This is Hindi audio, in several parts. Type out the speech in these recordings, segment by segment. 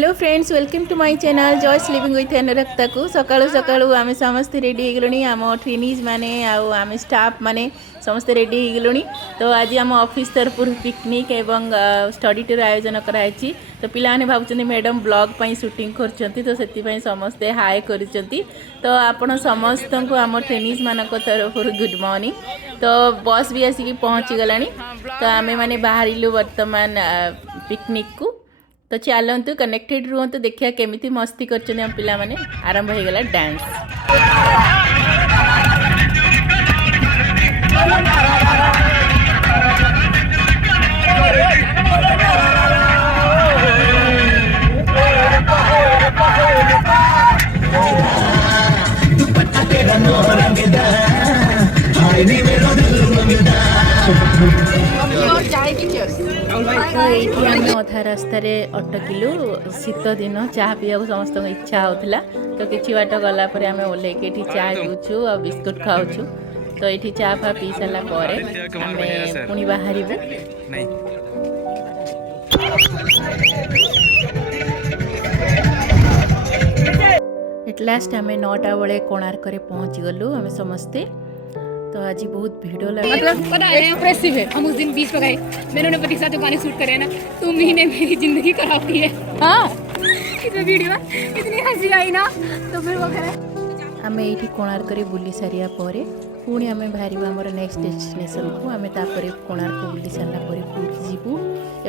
Hello friends, welcome to my channel joys living with Anurakta को। सकाळु सकाळु आमे समस्त रेडी हो गलुनी। आम ट्रेनिज माने आम स्टाफ माने समस्त रेडी हो गलुनी। तो आज आम ऑफिस तरफ पिकनिक एवं स्टडी टूर आयोजन कराई। तो पिला माने भाबुचंदी मैडम ब्लॉग पई शूटिंग करचंती, तो सेति पई समस्ते हाय करचंती। तो आपण समस्त को आम ट्रेनिज मानक तरफ गुड मॉर्निंग। तो बस भी आसिक पहुँची गलानी। तो आमे माने बाहरिलु वर्तमान पिकनिक को। तो चलतु कनेक्टेड रुहतु, देखिए केमिति मस्ती करछन हम पिला माने। आरंभ हो गला डांस। तो ये आम अधा रास्तार अटकिलु। शीत दिन चाह पीवा समस्त इच्छा होता। तो किसी बाट गलापर आम ओल्लैक चाह पीछू और बिस्कुट खाऊँ। तो ये चाह फा पी सारापर आम पुणी बाहर। एट लास्ट आम 9टा बेले कोणार्क पहुँची गलु आम समस्ते। तो आज बहुत भीड़ लगा, मतलब पता है इम्प्रेसिव है। हम उस दिन बीच पर गए, मैंने उन्हें पति के साथ जो गाने शूट करे ना, तुम ही ने मेरी जिंदगी खराब की है। हाँ इतनी वीडियो इतनी हंसी आई ना। तो फिर वो करे आम ये कोणार्क बुली सारिया पर पुणी आम बाहर आमर नेक्स्ट डेस्टिनेशन को। आम कोणार्क बुली सारापर पुरी जीवु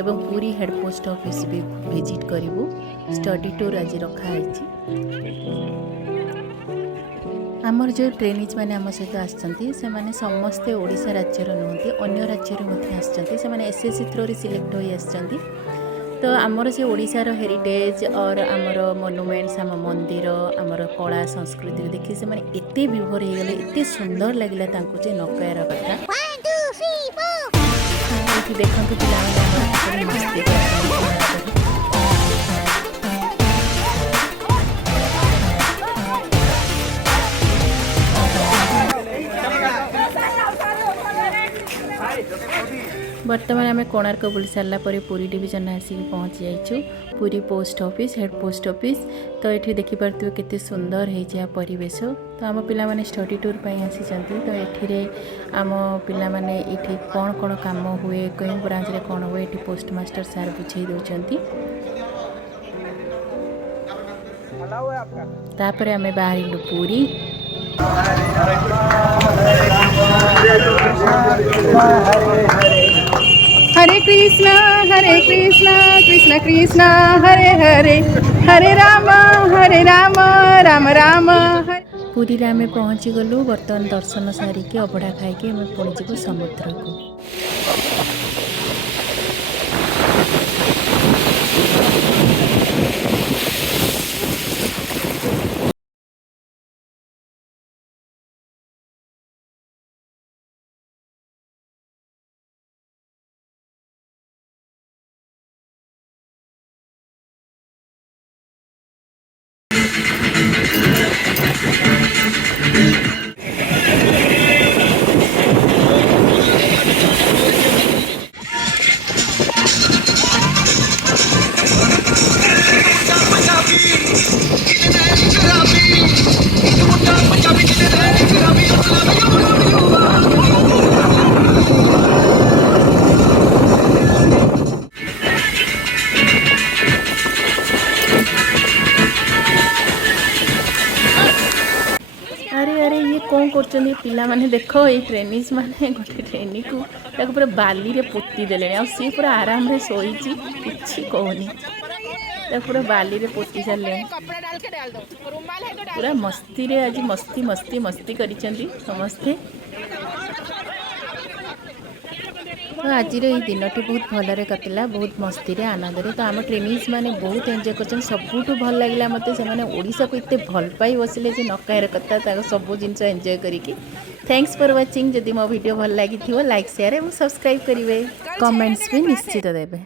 एवं पुरी हेड पोस्ट ऑफिस भी विजिट करूँ। स्टडी टूर आज रखाई। आमर जो ट्रेनिज मैंने आम सहित आसछंती से माने समस्ते ओडिशा राज्यर नुहति, अन्य राज्यर मध्य आसछंती। से माने एसएससी थ्रू रे सिलेक्ट होई आसछंती। तो आमर से ओडिशार हेरिटेज और आमर मोनुमेंट्स, आम मंदिर, आमर कला संस्कृति देखि से माने एते विभोर हो गले, एते सुंदर लागिला तांको जे नकयर कथा। 1 2 3 4 देखंतु पिला माने मस्ती करछंती। बर्तमान आम कोणार्क बुली सारापर पुरी डिवीजन आसिक पहुँची जाइछु। Puri post office head post office. तो ये देखिपे केते सुंदर है परिवेश। तो आम पिला माने स्टडी टूर पे आसी। तो ये आम पिला माने ये कौन कौन काम हुए, कहीं ब्रांच रे कौन हुए, ये पोस्ट मास्टर सार बुझे दौरान। तापर आम बाहर पुरी। हरे कृष्णा कृष्ण कृष्ण हरे हरे, हरे राम राम राम हरे। पुरी रे आम पहुँची गलु। बर्तमान दर्शन सारिकी अबड़ा खाइकी आम पुणी जीवु समुद्र को। कौन कर पिला माने देख ये ट्रेनिज माने गोटे ट्रेनी को पूरा बाली रे पोती देले आ सी पूरा आराम रे सोईची किछि कहनी। पूरा बाली रे पोती सारे पूरा मस्ती रे आज मस्ती मस्ती मस्ती करिसेंती समस्ते। तो आज दिनटी बहुत भलरे कटिला, बहुत मस्ती रे आनंद रे। तो आम ट्रेनिज माने बहुत एंजॉय कर। सबुठू भल लगे मत से ओडिशा को इतने भल पाई बसिले जे नकायर कथा सब जिनस एंजॉय करिकी। Thanks for watching. जदि मो वीडियो भल लगी लाइक शेयर और सब्सक्राइब करेंगे, कमेंट्स भी निश्चित देवे।